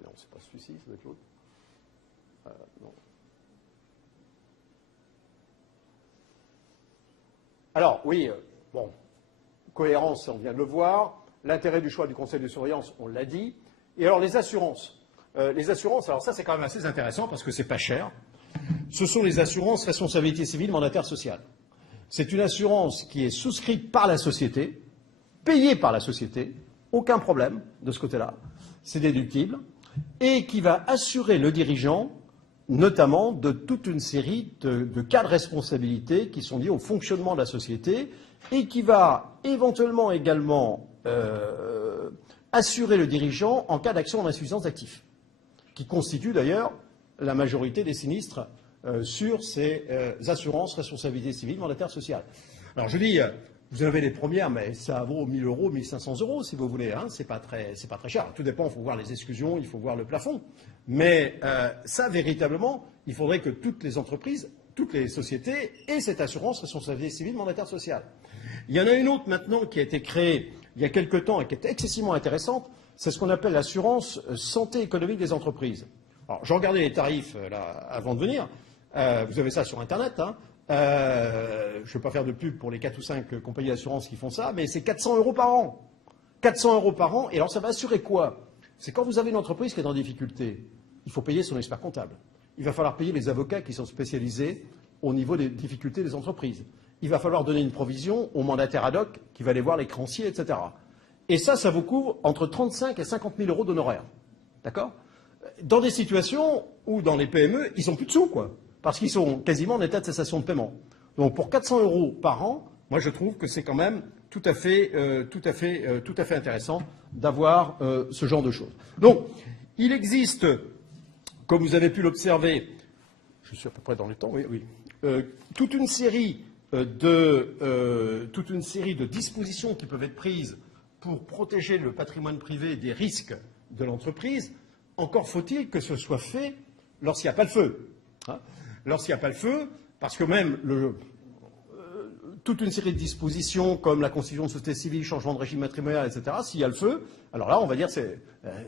Non, c'est pas celui-ci, ça doit être l'autre. Non. Alors, oui, bon, cohérence, on vient de le voir. L'intérêt du choix du conseil de surveillance, on l'a dit. Et alors, les assurances. Alors ça, c'est quand même assez intéressant parce que c'est pas cher. Ce sont les assurances responsabilité civile mandataire sociale. C'est une assurance qui est souscrite par la société, payée par la société, aucun problème de ce côté-là. C'est déductible. Et qui va assurer le dirigeant, notamment de toute une série de cas de responsabilité qui sont liés au fonctionnement de la société et qui va éventuellement également assurer le dirigeant en cas d'action en insuffisance d'actifs, qui constitue d'ailleurs la majorité des sinistres sur ces assurances responsabilité civile mandataire sociale. Alors je dis, vous avez les premières, mais ça vaut 1 000 €, 1 500 € si vous voulez. Hein, c'est pas très cher. Tout dépend, il faut voir les exclusions, il faut voir le plafond. Mais ça, véritablement, il faudrait que toutes les entreprises, toutes les sociétés aient cette assurance responsabilité civile mandataire sociale. Il y en a une autre maintenant qui a été créée il y a quelque temps et qui est excessivement intéressante, c'est ce qu'on appelle l'assurance santé économique des entreprises. Alors, j'ai regardé les tarifs là, avant de venir. Vous avez ça sur Internet. Hein. Je ne vais pas faire de pub pour les 4 ou 5 compagnies d'assurance qui font ça, mais c'est 400 € par an. 400 € par an. Et alors, ça va assurer quoi? C'est quand vous avez une entreprise qui est en difficulté, il faut payer son expert comptable. Il va falloir payer les avocats qui sont spécialisés au niveau des difficultés des entreprises. Il va falloir donner une provision au mandataire ad hoc qui va aller voir les créanciers, etc. Et ça vous couvre entre 35 et 50 000 € d'honoraires. D'accord? Dans des situations où, dans les PME, ils n'ont plus de sous, quoi. Parce qu'ils sont quasiment en état de cessation de paiement. Donc, pour 400 € par an, moi, je trouve que c'est quand même tout à fait intéressant d'avoir ce genre de choses. Donc, il existe, comme vous avez pu l'observer, je suis à peu près dans le temps, oui, toute une série de toute une série de dispositions qui peuvent être prises pour protéger le patrimoine privé des risques de l'entreprise, encore faut-il que ce soit fait lorsqu'il n'y a pas le feu. Hein. Lorsqu'il n'y a pas le feu, parce que même toute une série de dispositions comme la constitution de société civile, changement de régime matrimonial, etc., s'il y a le feu, alors là, on va dire,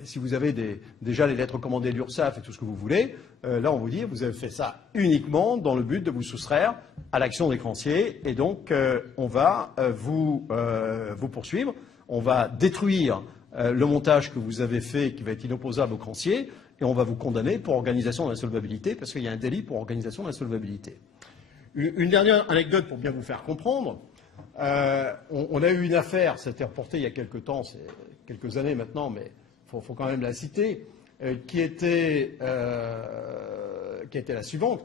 si vous avez déjà les lettres commandées de l'URSSAF et tout ce que vous voulez, là, on vous dit, vous avez fait ça uniquement dans le but de vous soustraire à l'action des créanciers, et donc on va vous poursuivre, on va détruire le montage que vous avez fait, qui va être inopposable aux créanciers, et on va vous condamner pour organisation d'insolvabilité, parce qu'il y a un délit pour organisation d'insolvabilité. Une dernière anecdote pour bien vous faire comprendre. On a eu une affaire, ça a été reporté il y a quelques temps, c'est quelques années maintenant, mais il faut quand même la citer, qui était la suivante.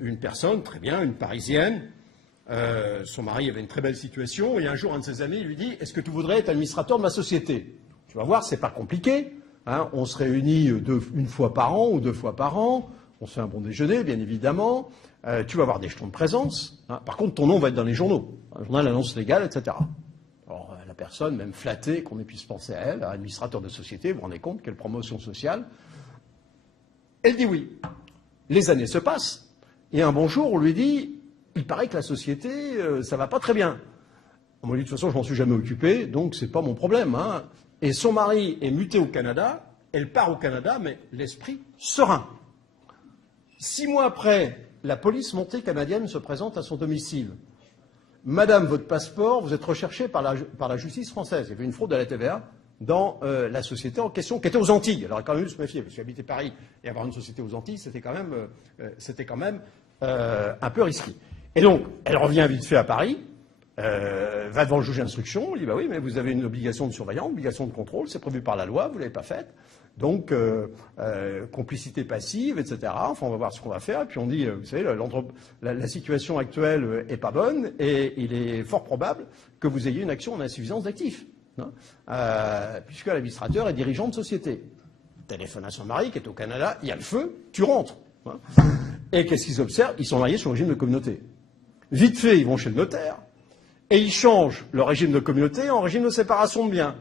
Une personne, très bien, une Parisienne, son mari avait une très belle situation, et un jour, un de ses amis lui dit « Est-ce que tu voudrais être administrateur de ma société ?» Tu vas voir, c'est pas compliqué. Hein, on se réunit une fois par an ou 2 fois par an, on se fait un bon déjeuner, bien évidemment. Tu vas avoir des jetons de présence. Hein. Par contre, ton nom va être dans les journaux. Un journal annonce légale, etc. Alors, la personne, même flattée qu'on puisse penser à elle, administrateur de société, vous vous rendez compte, quelle promotion sociale. Elle dit oui. Les années se passent. Et un bon jour, on lui dit, il paraît que la société, ça va pas très bien. On lui dit, de toute façon, je m'en suis jamais occupé, donc c'est pas mon problème. Hein. Et son mari est muté au Canada. Elle part au Canada, mais l'esprit serein. 6 mois après, la police montée canadienne se présente à son domicile. Madame, votre passeport, vous êtes recherchée par la justice française. Il y avait une fraude à la TVA dans la société en question, qui était aux Antilles. Alors, il a quand même dû se méfier, parce qu'habiter Paris et avoir une société aux Antilles, c'était quand même un peu risqué. Et donc, elle revient vite fait à Paris, va devant le juge d'instruction, il dit, bah oui, mais vous avez une obligation de surveillance, une obligation de contrôle, c'est prévu par la loi, vous ne l'avez pas faite. Donc, complicité passive, etc. Enfin, on va voir ce qu'on va faire. Et puis on dit, vous savez, la situation actuelle est pas bonne et il est fort probable que vous ayez une action en insuffisance d'actifs, hein, puisque l'administrateur est dirigeant de société. Téléphone à son mari qui est au Canada, il y a le feu, tu rentres. Hein. Et qu'est-ce qu'ils observent? Ils sont mariés sur le régime de communauté. Vite fait, ils vont chez le notaire et ils changent le régime de communauté en régime de séparation de biens.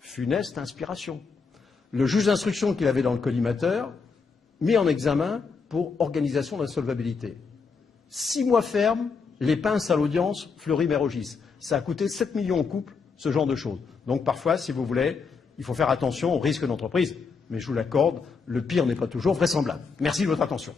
Funeste inspiration. Le juge d'instruction qu'il avait dans le collimateur, mis en examen pour organisation d'insolvabilité. 6 mois ferme, les pinces à l'audience, Fleury-Mérogis. Ça a coûté 7 millions au couple, ce genre de choses. Donc parfois, si vous voulez, il faut faire attention aux risques d'entreprise. Mais je vous l'accorde, le pire n'est pas toujours vraisemblable. Merci de votre attention.